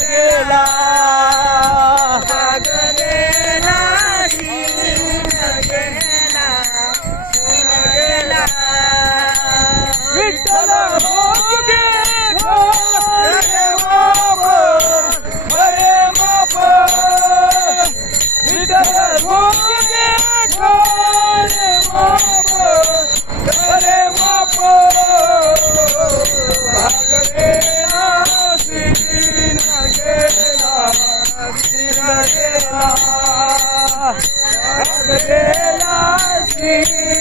गेला गेला विठ्ठल सीन गेला भागलेला सीन